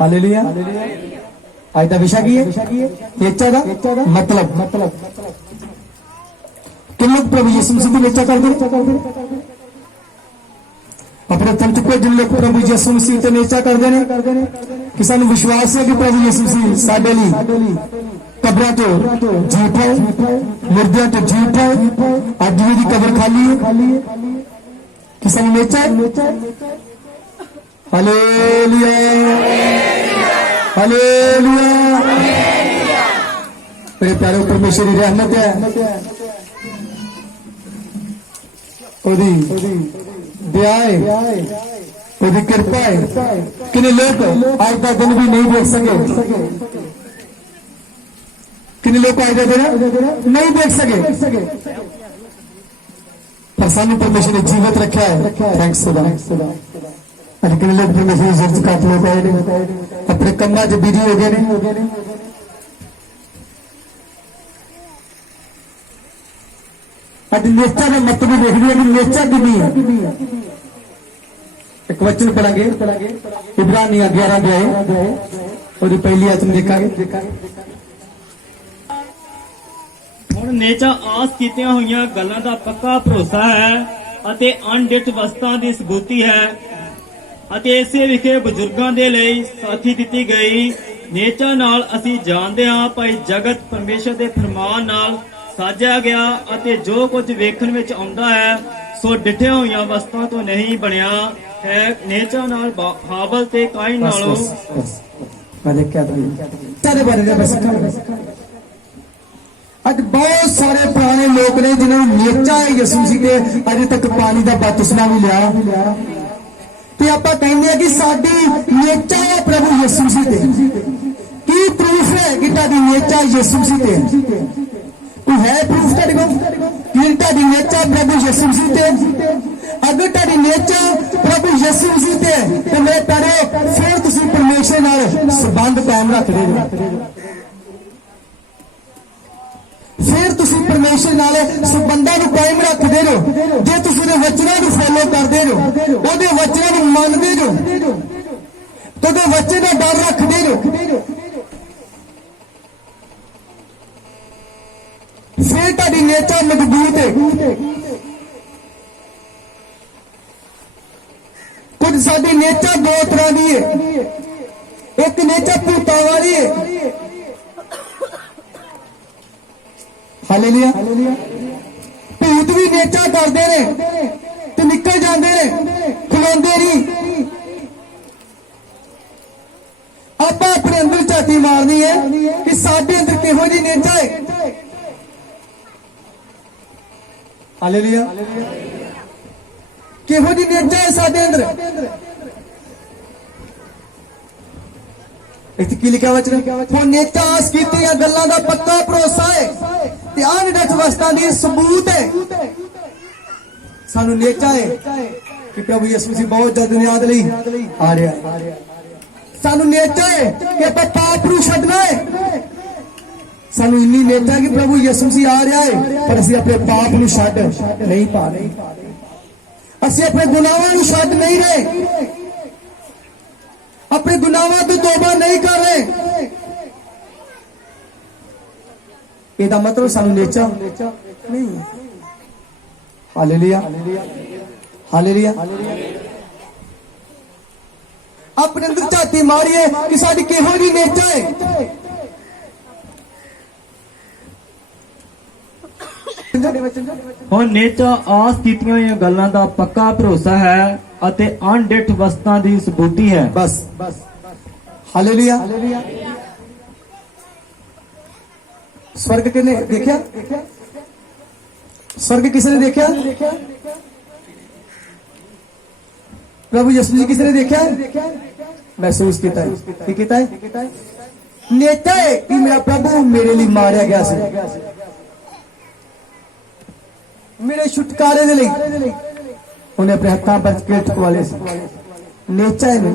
Hallelujah. आज का विषय की है नेचा का मतलब किन लोग प्रभु यीशु मसीह की नेचा करते अपने तन चुके जिन लोग प्रभु यीशु मसीह ते नेचा करते हैं कि सानू विश्वास है कि प्रभु यीशु मसीह साडे लई कब्रां तो जी पाए मुर्दियां तो जी पाए अज भी दी कब्र खाली है कि सानू नेचा हालेलुया हालेलुया। मेरे प्यारे परमेश्वर की रहमत है ओदी दया है ओदी कृपा है किने लोग आज का दिन भी नहीं देख सके किने लोग आज का दिन नहीं देख सके पर सानू परमेश्वर ने जीवित रखा है थैंक्स खुदा। अज किने लोग परमेश्वर जर्ज काट लोग आए ने अपने कम्मा च बिजी हो गए ने अज नेचा का मतलब देख लिया कि नेचा कितनी है। एक वचन पढ़ांगे इब्रानिया 11 अध्याय और पहली आयत में देखांगे ਹੁਣ ਨੇਚਾ ਆਸ ਕੀਤੀਆਂ ਹੋਈਆਂ ਗੱਲਾਂ ਦਾ ਪੱਕਾ ਭਰੋਸਾ ਹੈ ਅਤੇ ਅਣਡਿੱਠ ਵਸਤਾਂ ਦੀ ਸਬੂਤੀ ਹੈ ਅਤੇ ਇਸੇ ਵਿਖੇ ਬਜ਼ੁਰਗਾਂ ਦੇ ਲਈ ਸਾਥੀ ਦਿੱਤੀ ਗਈ ਨੇਚਾ ਨਾਲ ਅਸੀਂ ਜਾਣਦੇ ਹਾਂ ਭਾਈ ਜਗਤ ਪਰਮੇਸ਼ਰ ਦੇ ਫਰਮਾਨ ਨਾਲ ਸਾਜਿਆ ਗਿਆ ਅਤੇ ਜੋ ਕੁਝ ਵੇਖਣ ਵਿੱਚ ਆਉਂਦਾ ਹੈ ਸੋ ਡਿੱਠੀਆਂ ਹੋਈਆਂ ਵਸਤਾਂ ਤੋਂ ਨਹੀਂ ਬਣਿਆ ਹੈ। ਨੇਚਾ ਨਾਲ ਹਾਬਲ ਤੇ ਕਾਇਨ ਨਾਲੋਂ ਅੱਜ बहुत सारे पुराने लोग ने जिन्होंने नेचा है यीशु मसीह के अजे तक पानी का बपतिस्मा भी लिया ते आपां कहंदे कि साडी नेचा है प्रभु यीशु मसीह ते की प्रूफ है कि ताडी नेचा यीशु मसीह ते कोई है प्रूफ ताडे कोल कि ताडी नेचा प्रभु यीशु मसीह ते अगर ताडी नेचा प्रभु यीशु मसीह ते मेरे प्यारे फिर तुसीं परमेश्वर नाल संबंध कायम रखदे हो फिर तुसीं परमेश्वर नाल संबंधां नूं कायम रखदे हो जे तुसीं उहदे वचनां नूं फॉलो करदे हो उहदे वचनां नूं मनदे हो ते उहदे वचन दा डर रखदे हो फिर तुहाडी नेचा मजबूत है। कुछ साडी नेचा दो तरह दी है एक नेचा भूतां वाली है हालेलुया भूत भी नेचा करते ने ते निकल जाते ने खलोंदे नहीं आप अपने अंदर झाती मारनी है कि साडे अंदर किहो जी नेचा है। हालेलुया किहो जी नेचा है साडे अंदर इत्थे की लिखा वचन हुण नेचा आस कीतियां गल्लां दा पक्का भरोसा है ते अणडठ वस्तां दी सबूत है। सानू नेचा है कि प्रभु यीशु मसीह बहुत जल्द दुनिया दे लई आ रहा सानू नेचा है कि आपां पाप नूं छड्डना है सानू इन्नी नेचा है कि प्रभु यीशु मसीह आ रहा है पर असीं अपने पाप नूं छड्ड नहीं पा रहे असीं अपने गुनाहां नूं छड्ड नहीं रहे अपने गुनाहों तो तौबा नहीं कर रहे ਇਹਦਾ मतलब ਸਾਨੂੰ नेचा नहीं। हालेलुया हालेलुया अपने अंदर झाती मारिए कि साडी किहो जी नेचा है। ਹੁਣ ਨੇਚਾ ਆਸ ਕੀਤੀਆਂ ਹੋਈਆਂ ਗੱਲਾਂ ਦਾ ਪੱਕਾ ਭਰੋਸਾ ਹੈ ਅਤੇ ਅਣਡਿੱਠ ਵਸਤਾਂ ਦੀ ਸਬੂਤੀ ਹੈ। बस हालेलुया स्वर्ग किसने देखा स्वर्ग किसने देखा प्रभु यीशु जी किसने देखा महसूस किया है नेता है कि मेरा प्रभु मेरे लिए मारा गया से मेरे छुटकारे दे लिए उन्हें अपने हाथों पर टकवाले से नेचा है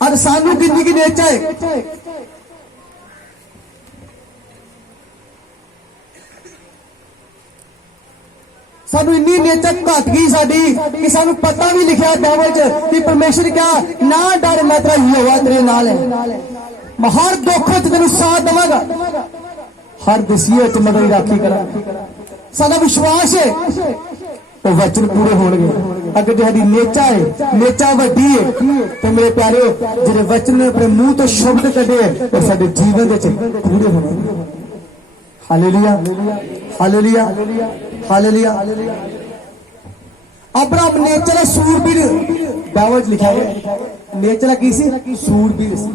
और सानू कितनी की नेचा है सानू इन्नी नेचर घट गई साडी कि सानू पता भी लिखिया बाइबल च कि परमेश्वर क्या ना डर, मैं तेरा यहोवा तेरे नाल है, मैं हर दुख च तेनू साथ देवांगा, हर मुसीबत च मैं तेरी राखी करा। साडा विश्वास है वो वचन पूरे होणगे। अगर जो साडी नेचा है, नेचा वड्डी है, तो मेरे प्यारे जिहड़े वचन ने अपने मुंह तो शब्द कढे और साडे जीवन दे च पूरे होणगे। Hallelujah, hallelujah, hallelujah. Abraham nature Surbir, Bible लिखा है नेचर की सी सूरबीर सी।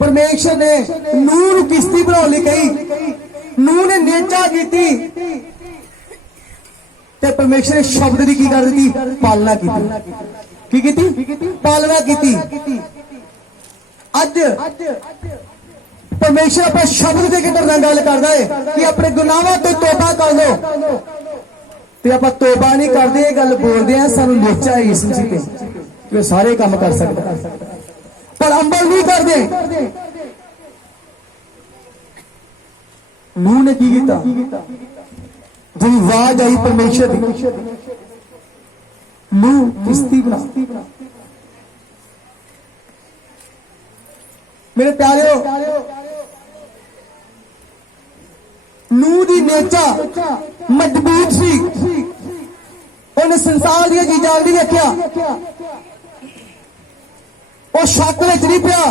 परमेश्वर ने नूह नूं किश्ती बनाने लई कही, नूह ने नेचा कीती ते परमेश्वर ने शब्द की कर दी पालना की पालना की। अज परमेश्वर अपने शब्द के किधर गल करता है कि अपने गुनाहों तो तौबा कर लो, ते आप तौबा नहीं करते, ये गल बोलते हैं सानू नेचा है यीशु मसीह ते कि वो सारे काम कर सकता, पर अमल नहीं करते। नूह ने की कीता, जब आवाज आई परमेश्वर की, नूह किश्ती बना। मेरे प्यारे नूह दी नेचा मजबूत सी, उन्हें संसार दी चीजां नहीं रखिया, वो शक विच नहीं पिया,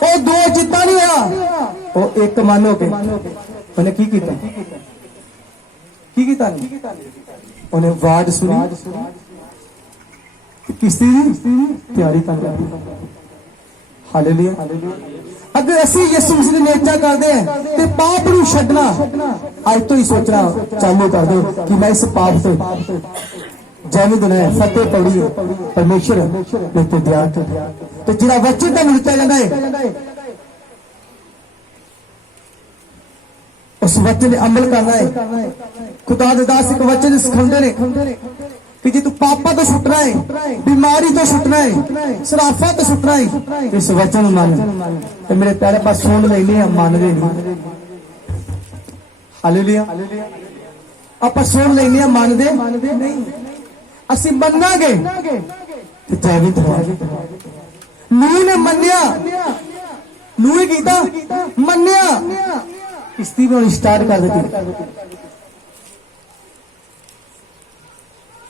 वो दो चित्ता नहीं होया, वो एक मन हो के उन्हें की कीता उन्हें आवाज सुनी किश्ती दी तैयारी कर ली। हालेलुया। अगर असी यीशु मसीह दी नेचा करते हैं तो पाप नूं छड्डना अज तो ही सोचना चालू कर दो कि मैं इस पाप से जैविक है फतेह पौड़ी परमेश्वर मेरे दया तो जिहड़ा वचन तुहानूं दित्ता जांदा है उस वचन अमल करना है। खुदा दे दास एक वचन सिखाउंदे ने कि जे तू पापा तो छुटना है, बीमारी तो छुटना है, शराफा तो छुटना है, इस वचन मन तो मेरे प्यारे पास सुन लेने मन दे नहीं। हालेलुया। आप सुन लेने मन दे नहीं, असी मनांगे तो जैविक होगा। नूह ने मन्निया, नूह कीता मन्निया, किश्ती बनानी स्टार्ट कर दी,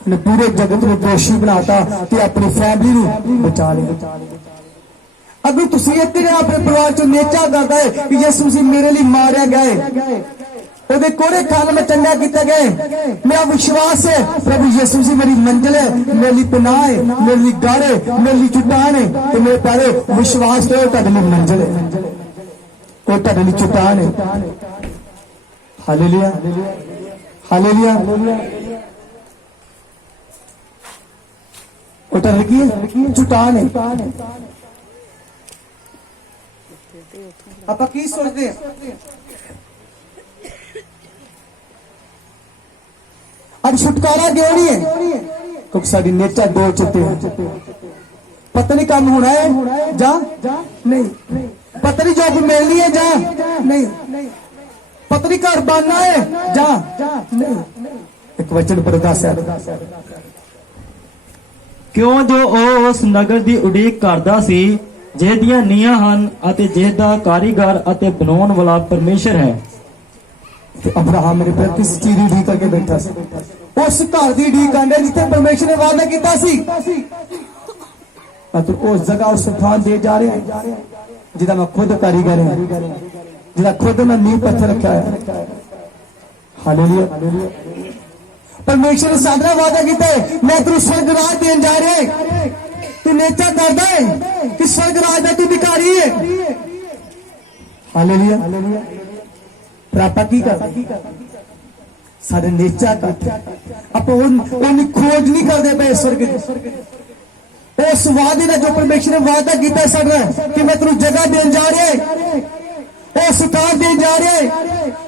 ने पूरे जगत में दोषी बनाता कि अपनी फैमिली नूं बचा लिया। अगर तुसी एक दिन अपने परिवार चो नेचा करता है कि यीशु मसीह मेरे लिए मारिया गया, ਉਹਦੇ ਕੋੜੇ ਖਾਨ में चंगा किया गया, मेरा विश्वास है प्रभु यीशु मसीह मेरी मंजिल है, मेरे लिए पनाह है, मेरे लिए गढ़ है, मेरे लिए चट्टान है, तो मेरे प्यारे विश्वास करो तुहाडे लिए मंजिल है, वो तुहाडे लिए चट्टान है। Hallelujah, hallelujah. वो तुहाडे लिए चट्टान है। आप की सोचते हैं अब छुटकारा क्यों नहीं है? क्योंकि साडी नेचा दो चिट्टे पता नहीं काम होना है जा नहीं, पता नहीं जॉब मिलनी है जा नहीं, पता नहीं घर बनना है जा नहीं। एक वचन पर दस क्यों जो उस नगर ਦੀ ਉਡੀਕ ਕਰਦਾ ਸੀ ਜਿਹਦੀਆਂ ਨੀਹਾਂ ਹਨ ਅਤੇ ਜਿਸ ਦਾ ਕਾਰੀਗਰ ਅਤੇ ਬਣਾਉਣ ਵਾਲਾ ਪਰਮੇਸ਼ਰ ਹੈ। तो अब्राहम मेरे पर किस चीज की ढीक करके बैठा सी, उस घर की ढीक करने जिथे परमेश्वर ने वादा किया सी, तो उस जगह उस स्थान दे जा रहे हैं जिदा मैं खुद कारीगर है, जिदा खुद मैं नींव पत्थर रखा है। हालेलुया। परमेश्वर ने साधा वादा किया है मैं तेरे स्वर्ग राज देन जा रहा है, तू नेचा करदा है कि स्वर्ग राज का तू भिखारी है। हालेलुया। पर आप की कर सारे नेचा कर आप खोज नहीं करते पे स्वर्ग उस वादे का जो परमेश्वर ने वादा किया साडा कि मैं तेनू जगह देन जा रहा है, उस स्थान देन जा रहा है,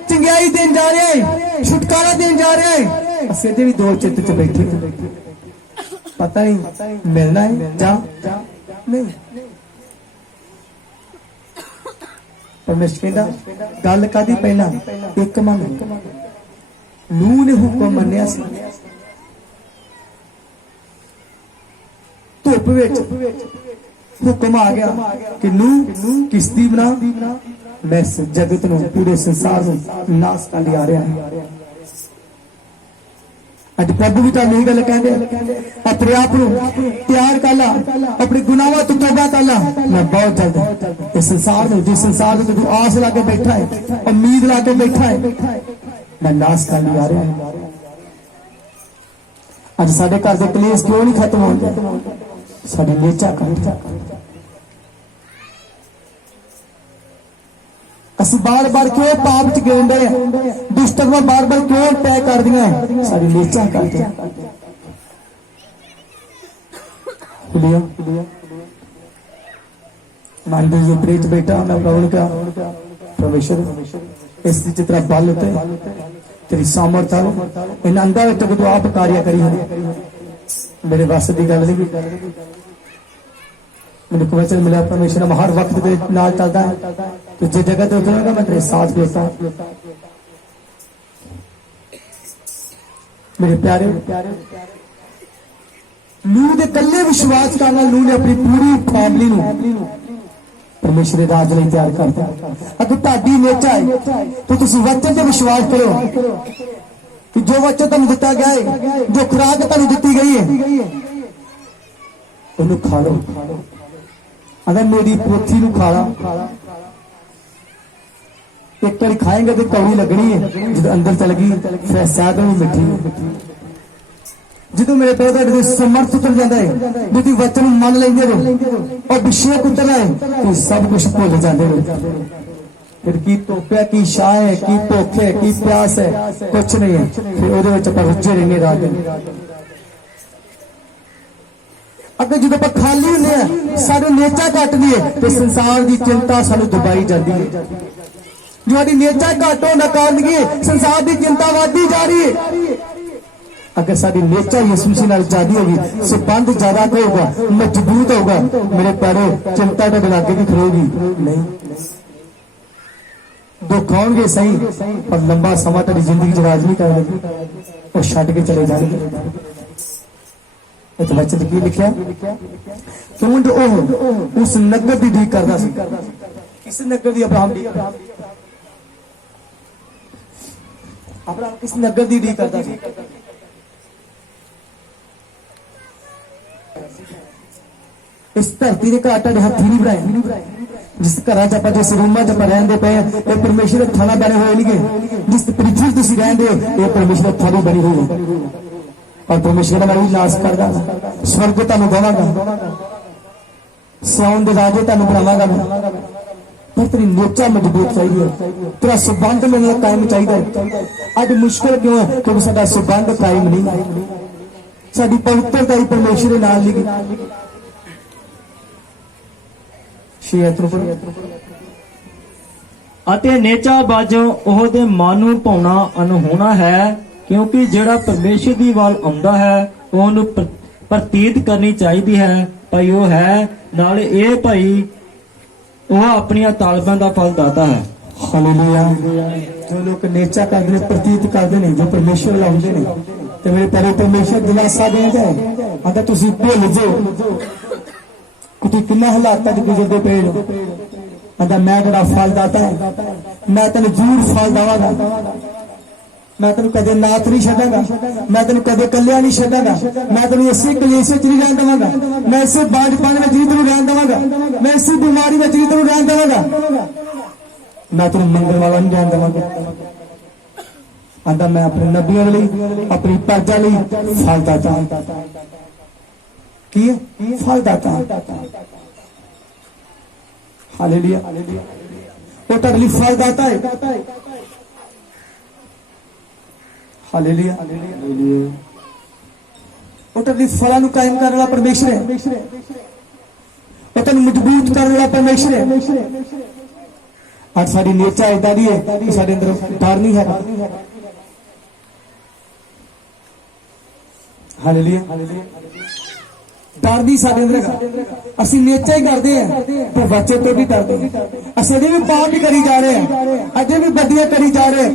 चंगियाई देन जा रहा है, छुटकारा देन जा रहा है। असीं अजे भी दो चित्त च बैठे पता नहीं मिलना है जा नहीं, परमेश्वर कहता गल कादी पहला एक मन नूह ने हुक्म मन्निया सी धुप विच हुक्म आ गया कि नूह किश्ती बना मैं इस जगत नूं पूरे संसार नूं नाश कर लिया रहा अज प्रभु भी तुहानूं गल कहंदे अपने आप नूं तैयार कर ला अपने गुनाहां तो तौबा कर ला मैं बहुत जल्द इस संसार नूं जिस संसार नूं तू आस ला के बैठा है उम्मीद ला के बैठा है मैं नाश कर लिया रहा अज साडे घर दे कलेश क्यों नहीं खत्म होंदे साडी नेचा घट असि बार बार क्यों पाप च गिरदे दुष्टता बार बार क्यों तय कर दियां सारी नेचा करते मान लीजिए प्रेत बेटा मैं कौन क्या परमेश्वर इस चित्रा बल होते तेरी सामर्थ इन अंदर तक तू आप कार्य करी मेरे वास की गल नहीं मैंने वचन मिला परमेश्वर मैं हर वक्त के नाल चलता है तो जिस जगह ते उतरूंगा मैं तेरे साथ देता मेरे प्यारे नूह दे कल्ले विश्वास करना नूह ने अपनी पूरी फैमिली नूं परमेश्वर दे राज लई तैयार करता अगर तुहाडी नेचा है तो तुसीं वचन ते विश्वास करो कि जो वचन तुहानूं दिता गया है जो खुराक तुहानूं दित्ती गई है उन्हें खा लो अगर मेरी पोथी नूं खा ला एक बार खाएंगे तो कौड़ी लगनी है जो अंदर चल गई फिर शायद भी मिठी जो मेरे पैदा समर्थ उतर जाता है जो वचन मन लेंगे और विषय उतरना है तो सब कुछ भूल जाते हो फिर की तोप्या की शाह है की भुख है की प्यास है कुछ नहीं है फिर वो रुझे रहेंगे रात अगर जो आप खाली होंगे सारे नेचा घटती है तो संसार की चिंता सानू दबाई जाती है जो हमारी नेचा घट होने कारण की संसार की चिंता बढ़ती जा रही है अगर सारी नेचा यीशु मसीह नाल ज्यादा होगी संबंध ज्यादा होगा मजबूत होगा मेरे प्यारे चिंता तो आगे भी खड़ोगी नहीं दुख आउणगे सही पर लंबा समा तेरी जिंदगी च राज नहीं करेगी और छड्ड के चले जाएंगे इस वचन की लिखा क्यों उस नगर की ढीक करता किस नगर की अब्राहम ढीक अब्राहम किस नगर की ढीक करता इस धरती के घर तुहाडे हत्थी नहीं बनाए जिस घर च आपां जिस रूमां च आपां रहिंदे पे ये परमेश्वर हत्थां नाल बने होए नहीं जिस पृथ्वी तुसीं रहिंदे हो ये परमेश्वर हत्थां नाल बनी हुई है और परमेश्वर मैं भी नाश कर दांगा स्वर्ग तुहानूं देवांगा सियाउन दे राजे तुहानूं बनावांगा पर तेरी नेचा मजबूत चाहिए तेरा संबंध मेरे नाल कायम चाहिए अज मुश्किल क्यों है क्योंकि साडा संबंध कायम नहीं साडी पवित्रता ही परमेश्वर दे नाल लिखी ਅਤੇ ਨੇਚਾ ਬਾਝੋਂ ਉਹਦੇ ਮਨ ਨੂੰ ਪਾਉਣਾ ਅਨਹੋਣਾ ਹੈ ਕਿਉਂਕਿ ਜਿਹੜਾ ਪਰਮੇਸ਼ਰ ਦੀ ਵੱਲ ਆਉਂਦਾ ਹੈ ਉਹਨੂੰ ਪ੍ਰਤੀਤ ਕਰਨੀ ਚਾਹੀਦੀ ਹੈ ਭਾਈ ਉਹ ਹੈ ਨਾਲੇ ਇਹ ਭਾਈ ਉਹ ਆਪਣੀਆਂ ਤਾਲਬਾਂ ਦਾ ਫਲ ਦਾਤਾ ਹੈ हालेलुया जो लोग नेचा करते हैं प्रतीत करते हैं जो परमेश्वर लाउंदे ने ते मेरे प्यारे परमेश्वर दिलासा देंदा है अगर तुसी भुल जाओ कि किन्ना हालातां च गुजरदे पे हो अदा मैं तेरा फल दाता है मैं तेन जरूर फल देवांगा मैं तेन कदे नाथ नहीं छड्डांगा मैं तेन कदे कल्लिया नहीं छड्डांगा मैं तेन इसे कलेश च नहीं रहन देवांगा मैं इसे बांझपन में नहीं तेन रहन देवांगा मैं इसे बीमारी में नहीं तेन रहन देवांगा मैं तेन मंगल वाला नहीं रहन देवांगा आंदा मैं अपने नबियों लई अपनी प्रजा लई फल दाता की फल दाता हालेलुया वो तेरे लिए फल दाता है हालेलुया वो तेरे लिए फलां नूं कायम करने वाला परमेश्वर है वो तेन मजबूत करने वाला परमेश्वर है आज साडी नेचा इदां दी है कि साडे अंदर डर नहीं है हालेलुया डर भी साडे अंदर है, असि नेचा ही करते हैं पर बच्चे तो भी डरते हैं। असि अजे भी पाप भी करी जा रहे हैं, अजे भी बदियां करी जा रहे हैं।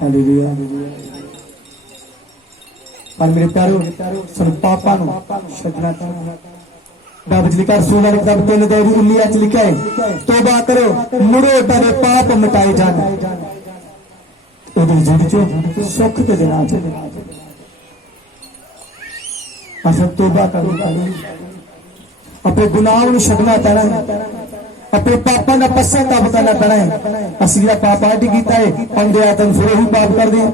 हालेलुया। पर मेरे प्यारो सन पापा नूं छड्डना चाहिए। बाइबल लिखा है, रसूलां दी किताब 3:19 च लिखा है, तौबा करो मुड़ो तेरे पाप मिटाए जान, ओदी जिंद चो सुख ते देना चाहिए। असां तौबा करनी, अपने गुनाहों नूं छड्डना पैना है, अपने पापां दा पश्चाताप करना पैना है। असीं जिहड़ा पाप अज कीता है आउंदे आदम फिर वही पाप करदे हैं।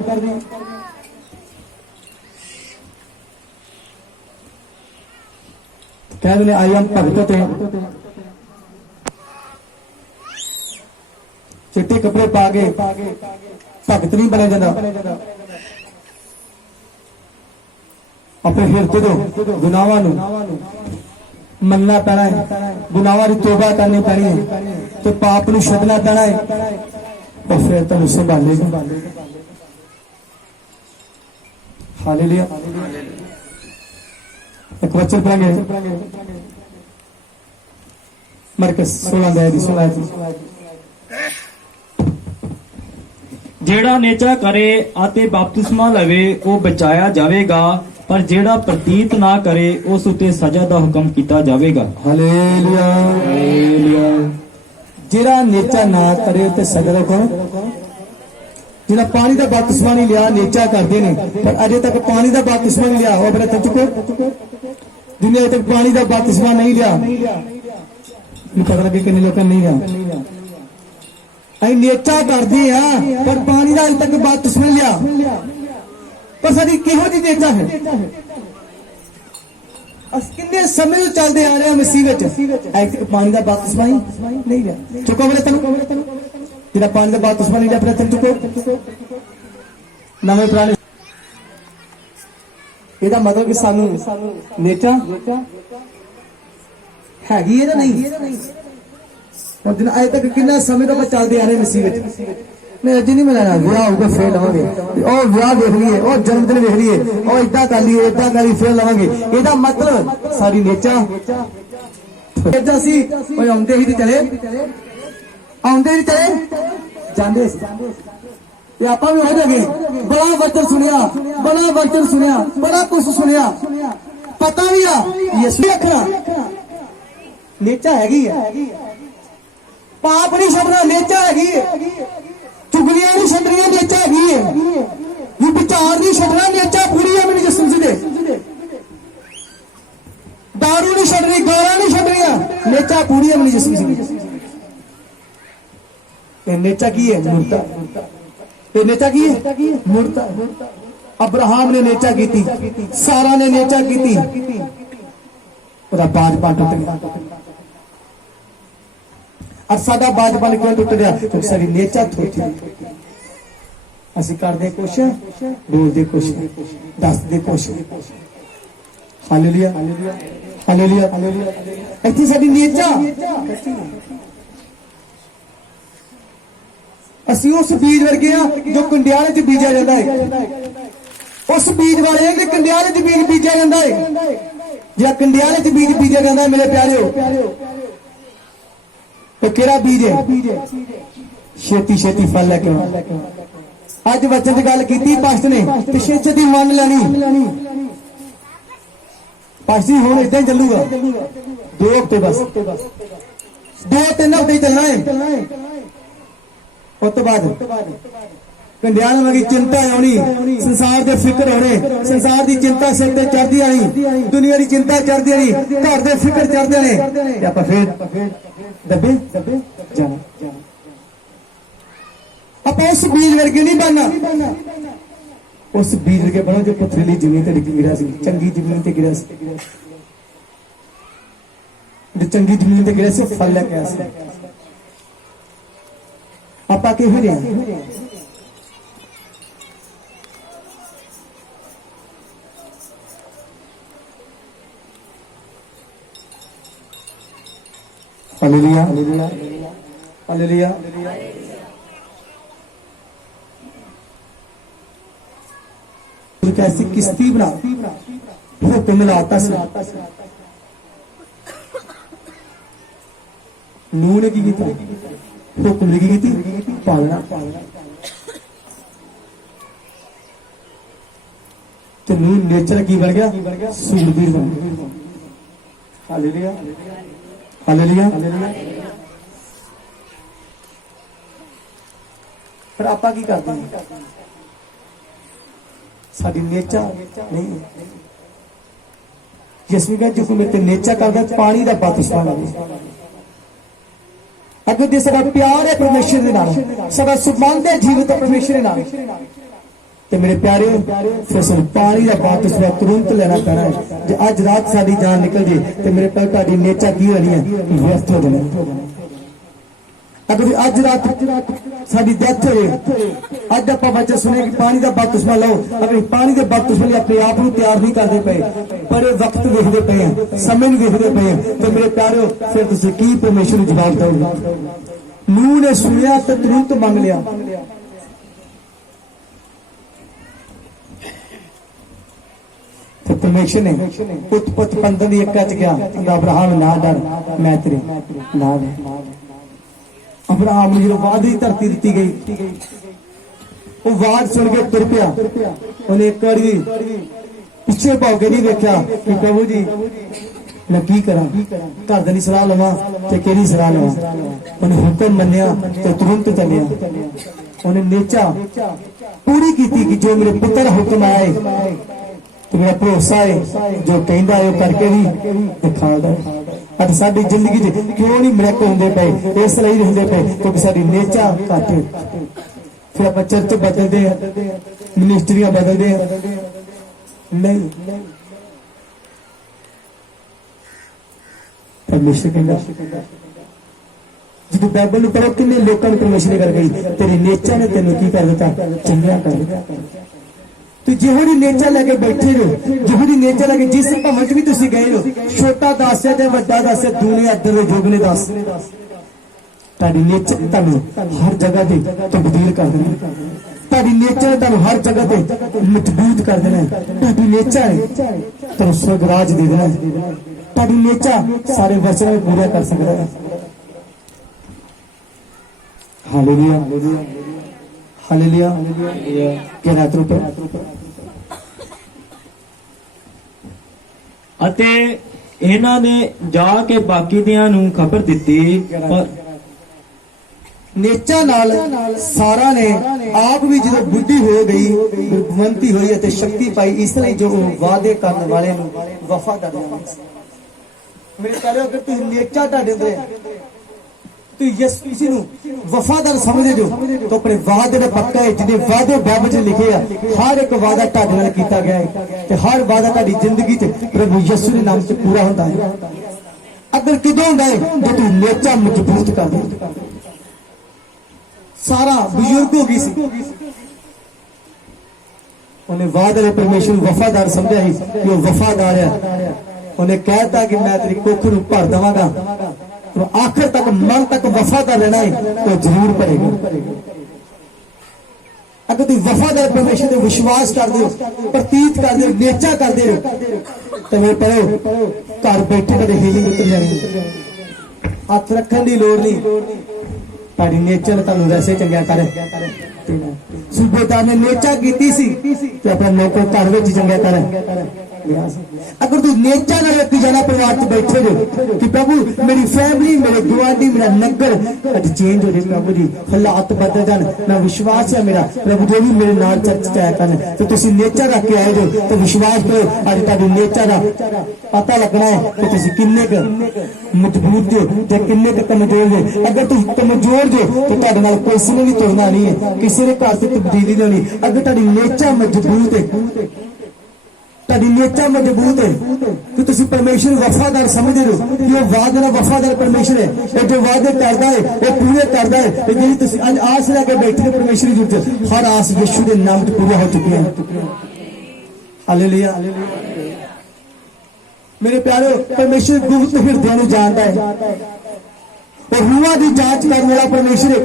कहते आई हम भगत हैं, चिट्टे कपड़े पा के भगत नहीं बने जाता। अपने हिरदे तो गुनाहां नूं मनना पैना है, गुनाहां दी तौबा करनी पैनी है, तो पाप नूं छड्डना पैना है, और फिर तुहानूं संभालेगा। हालेलुया। एक वचन पढ़ेंगे मरकस 16:16। ਜਿਹੜਾ ਨੇਚਾ ਕਰੇ ਅਤੇ ਬਪਤਿਸਮਾ ਲਵੇ ਉਹ ਬਚਾਇਆ ਜਾਵੇਗਾ, ਪਰ ਜਿਹੜਾ ਪ੍ਰਤੀਤ ਨਾ ਕਰੇ ਉਸ ਉਤੇ ਸਜ਼ਾ ਦਾ ਹੁਕਮ ਕੀਤਾ ਜਾਵੇਗਾ। Hallelujah hallelujah. ਜਿਹੜਾ नेचा ना करे ते सजा दा हुकम, जिन्हें पानी का बपतिस्मा नहीं लिया नेचा करते हैं, पर अजे तक पानी का बपतिस्मा नहीं लिया, वो अपने तक चुको। जिन्हें अजे तक पानी का बपतिस्मा नहीं लिया, पता लगे कितने लोग नहीं लिया। अं नेचा करते हैं पर पानी का अजे तक बपतिस्मा नहीं लिया, पर साडी किहो जी नेचा है। किन्ने समय चलते आ रहे हैं मसीह अजे तक पानी का बपतिस्मा ही नहीं लिया। चुको मेरे तेन जिहड़ा पानी का बपतिस्मा नहीं लिया, अपने तेन चुको। नवे पुराने ਇਹਦਾ मतलब कि सानू नेचा हैगी है ना नहीं। और दिन अजे तक कितना समय तो चलते आ रहे मसीह मैं अज नहीं मनाना विआह होगा फिर लवांगे, और विआह देख लीए, और जन्मदिन देख लीए, और इदा कर लीए इदा कर लीए फिर लवांगे। ਇਹਦਾ मतलब सारी नेचा नेचा सी कोई आउंदे ही चले आउंदे ही चले जांदे ते आपां भी हो जागे। बड़ा वचन सुनिया, बड़ा वचन सुनिया, बड़ा कुछ सुनिया, पता भी आ यीशु अखरा नेचा हैगी है। पाप नहीं छड्डना नेचा हैगी है, चुगलियां नहीं छड्डनियां नेचा हैगी है, ये विचार नहीं छड्डना नेचा पूरी है। मैंने जिसम दे दारू नहीं छड्डनी, गालां नहीं छड्डनियां नेचा पूरी है। मैंने जिसम ये नेचा की है मूर्ता, ये नेचा की है मूर्ता। अब्राहम ने नेचा की थी, सारा ने नेचा की थी, बाजपान टुट गया। और साडा बाजपान क्यों टुट गया? क्योंकि सारी नेचा थोड़ी असीं करदे कुछ बोलदे कुछ दसदे कुछ। Hallelujah hallelujah hallelujah. इत्थे साडी नेचा असी उस बीज वर्गे जो कंडियाले च बीजा जाता है, उस बीज वाले कि कंडियाले च बीज बीजा जाता है। जो कंडियाले च बीज बीजा जाता है मेरे प्यारे, तो केड़ा बीज है? छेती छेती फल लेके अज बच्चे की गल की पास्ट ने तो छेती छेती मन लैनी। पास्ट जी हुण इदां ही चलूगा 2 हफ्ते, बस 2-3 हफ्ते चलना है। उस तो बाद कंडियाल वाली चिंता आनी, संसार के फिक्र होने, संसार की चिंता सिर ते चढ़ती आनी, दुनिया की चिंता चढ़ती आनी, घर के फिक्र चढ़ते ने, आप फिर दबे जाना। आप उस बीज वर्गे नहीं बनना, उस बीज वर्गे बनो जो पथरीली जमीन ते गिरा सी, चंगी जमीन ते गिरा सी, चंगी जमीन ते गिरा सी, फल लेके आया सी। आपा किहो जिहा हालेलुया हालेलुया हालेलुया। एक ऐसी किश्ती बना हुक्म मिलाता सी नूह ने की कीता हुक्म ने की पालना तो नूह नेचर की बन गया सूरबीर बन गया हालेलुया हालेलुया पर आपा की करते हैं साडी नेचर नहीं जिसमें कहा जो मेरे नेचर करता पानी का बपतिस्मा लगे अगर जे साडा प्यार है परमेश्वर दे नाल साडा संबंध है जीवित परमेश्वर दे नाल ते मेरे प्यारे फिर सानू पानी का बपतिस्मा तुरंत लेना पैना है जे अज रात साडी जान निकल जे ते मेरे प्यारे ताडी नेचर की होनी है व्यस्त हो जाना अगर अज रात साडी डेथ हो अज आप बच्चे सुने कि पानी का बपतिस्मा लो अगर पानी के बपतिस्मे लिए अपने आप को तैयार नहीं करते पे बड़े वक्त देखते पे हैं समय नहीं देखते पे हैं तो मेरे प्यारे फिर तुम की परमेश्वर को जवाब दोगे नूह ने सुनिया तो तुरंत मंग लिया तो परमेश्वर ने उत्पत्ति 15 दी 1 च गया अब्राहम ना डर मैं तेरे नाल है अब्राहम जो वाद की धरती दी गई वो वाद सुन के तुर पिया उन्हें एक बार भी पिछे भाव के नहीं देखा कि प्रभु जी मैं की करा घर की सलाह लवा तो कि सलाह लवा उन्हें हुक्म मनिया तो तुरंत चलिया उन्हें नेचा पूरी की कि जो मेरे पुत्र हुक्म आए तो मेरा भरोसा है जो कहता है करके भी दिखाता है अज साडी जिंदगी क्यों नहीं मिरेकल होंदे पे इसलिए होंदे पे क्योंकि साडी नेचर घट फिर आप चर्च बदलते हैं मिनिस्ट्रियां बदलते हैं नहीं परमेश्वर कहता जो बाइबल पढ़ो किन्ने लोगों ने परमेश्वर कर गई तेरी नेचर ने तेन की कर दिता चंगा कर दिता तो जिहोड़ी नेचर लेके बैठे हो जिहोड़ी नेचर लेके जिस भवन भी तुम गए हो छोटा दस है चाहे बड़ा दस है दूने अदर जोगने दस ताड़ी नेचर तुम हर जगह से तब्दील कर देना ताड़ी नेचर तुम हर जगह से मजबूत कर देना ताड़ी नेचर है तुम स्वर्गराज दे देना ताड़ी नेचर सारे वचन में पूरा कर सकता है हालेलुया हालेलुया के रात रूप ਅਤੇ ਇਹਨਾਂ ਨੇ ਜਾ ਕੇ ਬਾਕੀ ਦਿਆਂ ਨੂੰ ਖਬਰ ਦਿੱਤੀ ਪਰ नेचा नाल सारा ने आप भी जो बुढ़ी हो गई गुणवंती हुई है शक्ति पाई इसलिए जो वादे करने वाले वफादार मेरे प्यारे अगर तुम नेचा ढाडे तो यीशु मसीह नु वफादार समझे जो तो अपने वादे ने पक्का है जिन्हें वादे बाइबल च लिखे हैं हर एक वादा ढाडे नाल कीता गया है ते हर वादा ढाडी जिंदगी च प्रभु यीशु के नाम से पूरा होता है अगर किदों होता है जो तू नेचा मजबूत कर दे सारा बुजुर्ग हो गई सी उन्हें वादे परमेश्वर वफादार समझा ही कि वो वफादार है उन्हें कहता कि मैं तेरी कुख नूं भर देवांगा तो आखिर तक मन तक वफादार रहना है तो जरूर भरेगा अगर तुम वफादार परमेश्वर से विश्वास कर दो प्रतीत कर दो नेचा कर दो तो मेरे पढ़ो घर बैठे कदे हीलिंग उतर जानी हथ रखने की लोड़ नहीं ताड़ी नेचर तुहानू वैसे चंगा कर सूबेदार ने नेचा की सी तो अपने लोगों घर में चंगा कर अगर तू नेचा ना एक जना परिवार च बैठे हो कि प्रभु मेरी फैमिली मेरे गुआढ़ी मेरा नगर अज चेंज हो जाए प्रभु जी हालात बदल जान मैं विश्वास है मेरा प्रभु जो भी मेरे नाल चर्च च आया करन तो तुसी नेचा रख के आए हो तो विश्वास करो अज तुहाडी नेचा दा पता लगना है कि तुसी किन्ने क मजबूत जो ते किन्ने क कमजोर हो अगर तुम कमजोर जो तो तुहाडे नाल किसी ने भी तुरना नहीं है किसी ने घर से तब्दीली नहीं होनी अगर तुहाडी नेचा मजबूत है ताड़ी नेचा मजबूत है कि तुसी परमेश्वर वफादार समझ रहे हो कि वो वादे ना वफादार परमेश्वर है ये जो वादे करता है वो पूरे करता है ये जी तुसी आज आस लेके बैठे परमेश्वर जुट हर आस यीशु के नाम से पूरा हो चुकी है हालेलुया मेरे प्यारे परमेश्वर गुप्त हृदय को जानता है और रूहां की जांच करने वाला परमेश्वर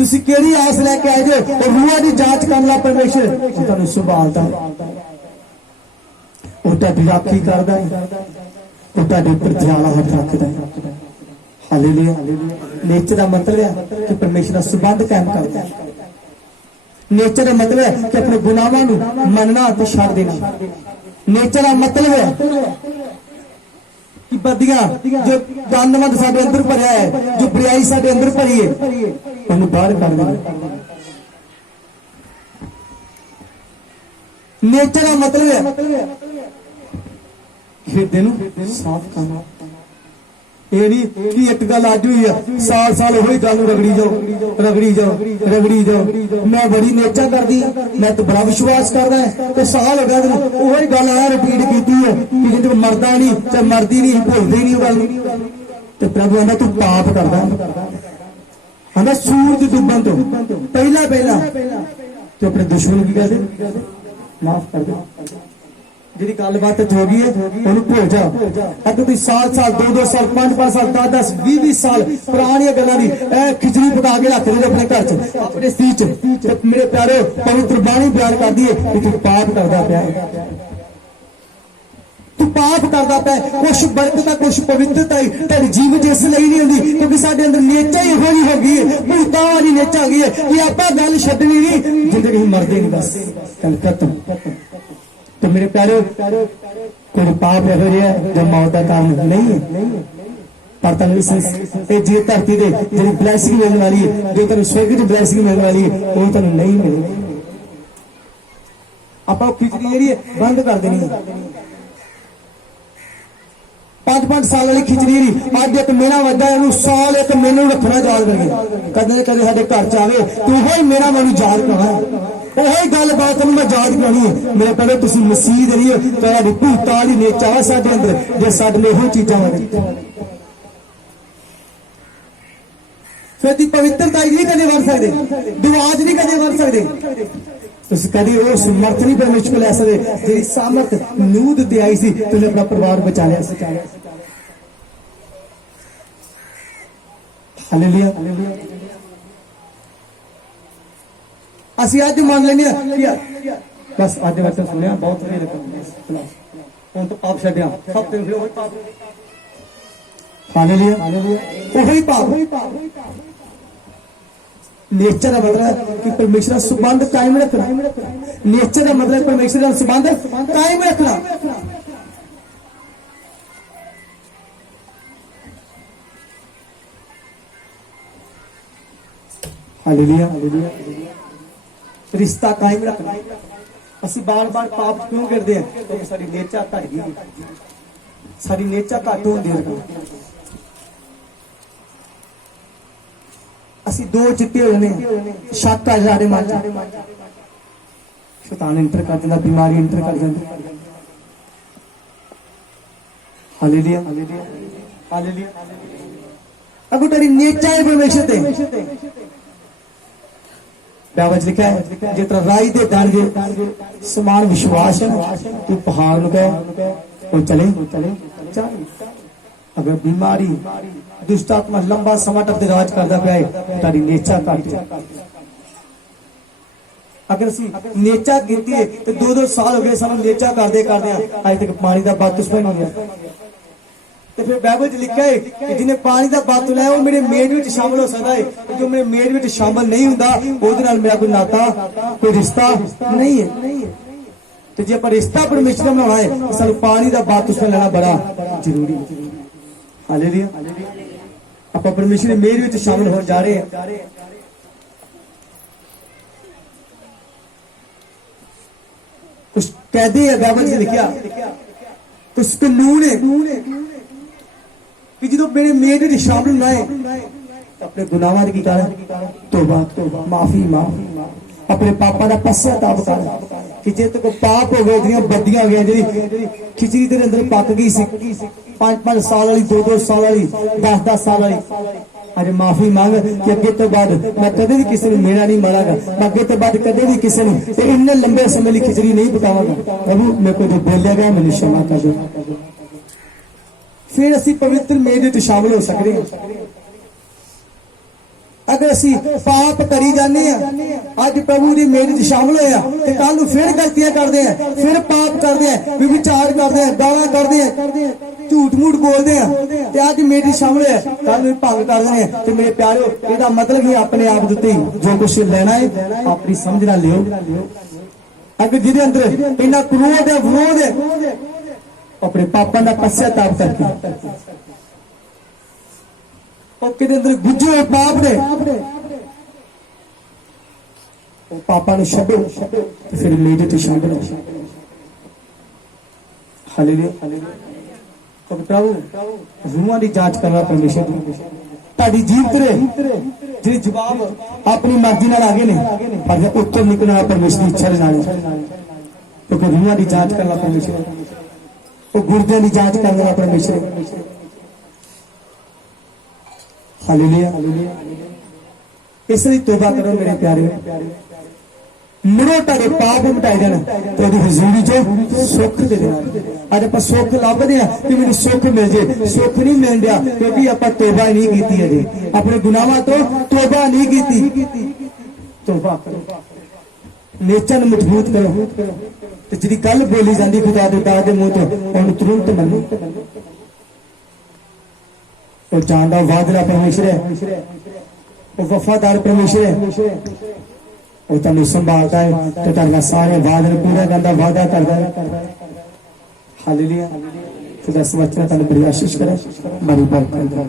ਤੁਸੀਂ ਕਿਹੜੀ ਆਸ ਲੈ ਕੇ ਆਏ ਜੇ ਰੂਹਾਂ ਦੀ ਜਾਂਚ ਕਰਨ ਲਾ ਪਰਮੇਸ਼ਰ ਤੁਹਾਨੂੰ ਸੰਭਾਲਦਾ ਉਹ ਤੁਹਾਡੀ ਰਾਖੀ ਕਰਦਾ ਉਹ ਤੁਹਾਡੇ ਉੱਪਰ ਦਿਆਲਾ ਹੱਥ ਰੱਖਦਾ ਹਾਲੇਲੂਇਆ ਨੇਚਰ ਦਾ ਮਤਲਬ ਹੈ ਕਿ ਪਰਮੇਸ਼ਰ ਦਾ ਸੰਬੰਧ ਕਾਇਮ ਕਰਦਾ ਨੇਚਰ ਦਾ ਮਤਲਬ ਹੈ ਕਿ ਆਪਣੇ ਗੁਨਾਹਾਂ ਨੂੰ ਮੰਨਣਾ ਤੇ ਛੱਡ ਦੇਣਾ ਨੇਚਰ ਦਾ ਮਤਲਬ ਹੈ कि बदियां जो गंदमंद साडे अंदर भरिया है जो बुराई साडे अंदर भरी है उन्हें बाहर कर देना नेचर का मतलब है हिरदे नूं साफ करना ये नहीं कि एक गल अज हुई है साल साल वही गल रगड़ी जाओ रगड़ी जाओ रगड़ी जाओ मैं बड़ी नेचा करदी मैं तो बड़ा विश्वास करदा है तो साल हो गया वही गल आया रिपीट कीती है कि जो मरदा नहीं चाहे मरदी नहीं भुलदी नहीं गल तो प्रभु आंदा तू पाप करदा आंदा सूरज डुबन तो पहला पहला तो अपने दुश्मन की कहते माफ कर दे जी गलबात हो गई है भूल जा अगर तुम साल साल 2-2 साल 5-5 साल 10-10 20-20 साल पुरानी गलों की खिचड़ी पका के रख दे अपने घर च अपने सी च मेरे प्यारे पवित्र बाणी बयान कर दी है कि तू पाप करता पाया तू पाप करता पाया कुछ बरकत कुछ पवित्रता तेरे जीवन च इसलिए नहीं होती क्योंकि साडे अंदर नेचा ही हो गई है भूतां वाली नेचा आ गई है कि आपां गल छड्डनी नहीं जिंदगी मरदे नहीं बस गल खत्म तो मेरे प्यारे कोई पाप हो रहा है जो मौत का काम नहीं है पर तुम जी धरती से जी ब्लैसिंग मिलने वाली है जो तुम स्वर्ग की ब्लैसिंग मिलने वाली है वो तुम नहीं मिलेगी आप खिचड़ी जी बंद कर देनी है 5-5 साल वाली खिचड़ी अज एक मेरा वड्डा है साल एक मैनू रखना याद करके कदे कदे साडे घर च आवे तो वही मेरा मैनू याद करना वही गलबात मैं याद करनी है मेरे पहले तुम मसीह नहीं हो तो भूतां वाली नेचा वा साडे अंदर जे साडे में यही चीजां फिर दी पवित्रता नहीं कदे बन सकते दिवाज नहीं कदे बन सकते कभी वो समर्थ नहीं परमेश्वर को लै सकते जी सामर्थ नूह ते आई सी तुझे अपना परिवार बचा लिया हालेलुया ਅਸੀਂ ਅੱਜ ਮੰਨ ਲੈਂਦੇ ਆ ਬਸ ਅੱਜ ਵਕਤ ਸੁਣਿਆ ਬਹੁਤ ਵਧੀਆ ਲੱਗਾ ਹੁਣ ਤਾਂ ਪਾਪ ਛੱਡਿਆ ਸਭ ਤੇ ਫਿਰ ਪਾਪ ਹਾਲੇਲੂਇਆ ਉਹੀ ਪਾਪ नेचर का मतलब कि परमेश्वर का संबंध कायम रखना नेचर का मतलब परमेश्वर का संबंध कायम रखना हालेलुया रिश्ता कायम रखना असि बार बार पाप क्यों करते हैं क्योंकि साडी नेचा घट गई साडी नेचा घट होंदी है ਅਸੀਂ दो चिट्टे हो जाने शक आ जाने मन शैतान इंटर कर देता बीमारी इंटर कर जाती हालेलुया हालेलुया अगो तेरी नेचा है परमेश्वर ते बाइबल लिखा है जितना राई दे दाने समान विश्वास है तू पहाड़ नु कहे वो चले अगर बीमारी दुष्ट आत्मा लंबा समय तक राज करता पाए तारी नेचा घट अगर असि नेचा गिनती है तो 2-2 साल हो गए सानू नेचा करते करते अज तक पानी का बपतिस्मा नहीं लिया तो फिर बाइबल च लिखा है कि जिन्हें पानी का बपतिस्मा लिया वो मेरे मेल में शामिल हो सकता है जो मेरे मेल में शामिल नहीं होता ਉਹਦੇ ਨਾਲ मेरा कोई नाता कोई रिश्ता नहीं है तो जे पर रिश्ता परमेश्वर में होना है सानू पानी का बपतिस्मा लेना बड़ा जरूरी है हालेलुया आप परमेश्वर मेरे में शामिल हो जा रहे हैं कुछ कहते हैं बाइबल में लिखा कुछ कानून है कि जो मेरे मेरे में शामिल ना है अपने गुनाहों की कारण तौबा माफी माफ अपने पापा का पश्चाताप कर कि जे तो पाप हो गए बदियां हो गई जी खिचड़ी तेरे अंदर पक गई सी 5-5 साल वाली 2-2 साल वाली 10-10 साल वाली अरे माफी मांग कि अगे तो बाद मैं कदे भी किसी ने मेरा नहीं मारागा मैं अगे तो बाद कदे भी किसी ने इतने लंबे समय लिए खिचड़ी नहीं पकावागा प्रभु मेरे को जो बोलिया गया मैंने क्षमा कर दो फिर असी पवित्र मेले तो शामिल हो सकते हैं अगर असी पाप करी जाने अज प्रभु की मेरे च शामिल होया ते कल नूं फिर गलतियां करते हैं, फिर पाप करते हैं, विचार करते हैं, गालां करते हैं, झूठ मूठ बोलते हैं ते अज मेरे च शामिल होया कल नूं भंग कर देने हैं। ते मेरे प्यारो इहदा मतलब ही अपने आप दे उत्ते जो कुछ लेना है अपनी समझ नाल लियो। अगर जिहदे अंदर इन्ना क्रोध है, विरोध है, अपने पापां दा पश्चाताप करके किते अंदर गुज्जे हुए पाप ने पापा ने छड्डो ते फिर मेरे ते शामिल हो। हालेलुया। प्रभु रूहां दी जांच करना परमेश्वर ताड़ी जीवत रहे जी जवाब अपनी मर्जी नाल आगे ने पर उत्तर निकलना परमेश्वर की इच्छा दे नाल। क्योंकि रूहां दी जांच करना परमेश्वर, वो गुर्दियां दी जांच करना परमेश्वर। हालेलुया। इसलिए तौबा करो मेरे प्यारे, मुड़ो तारे पाप मिटाए जाने तो हजूरी जो सुख दे देना। अज आप सुख लभदे हैं कि मैंने सुख मिल जाए, सुख नहीं मिल रहा क्योंकि आप तौबा नहीं की अजे, अपने गुनाहों तो तौबा नहीं की। तौबा करो, नेचर मजबूत करो ते जिहड़ी गल बोली जाती खुदा दे दास दे मुंह तो उन्हें तुरंत मनो। वो जानदा वादला परमेश्वर है, वो वफादार परमेश्वर है, वो तुहानू संभालता है तो तुहाडे सारे वादे पूरा करदा, वादा करदा है। हालेलुया। खुदा इस वचन तुहानू बड़ी आशीष करे, बड़ी बरकत दे।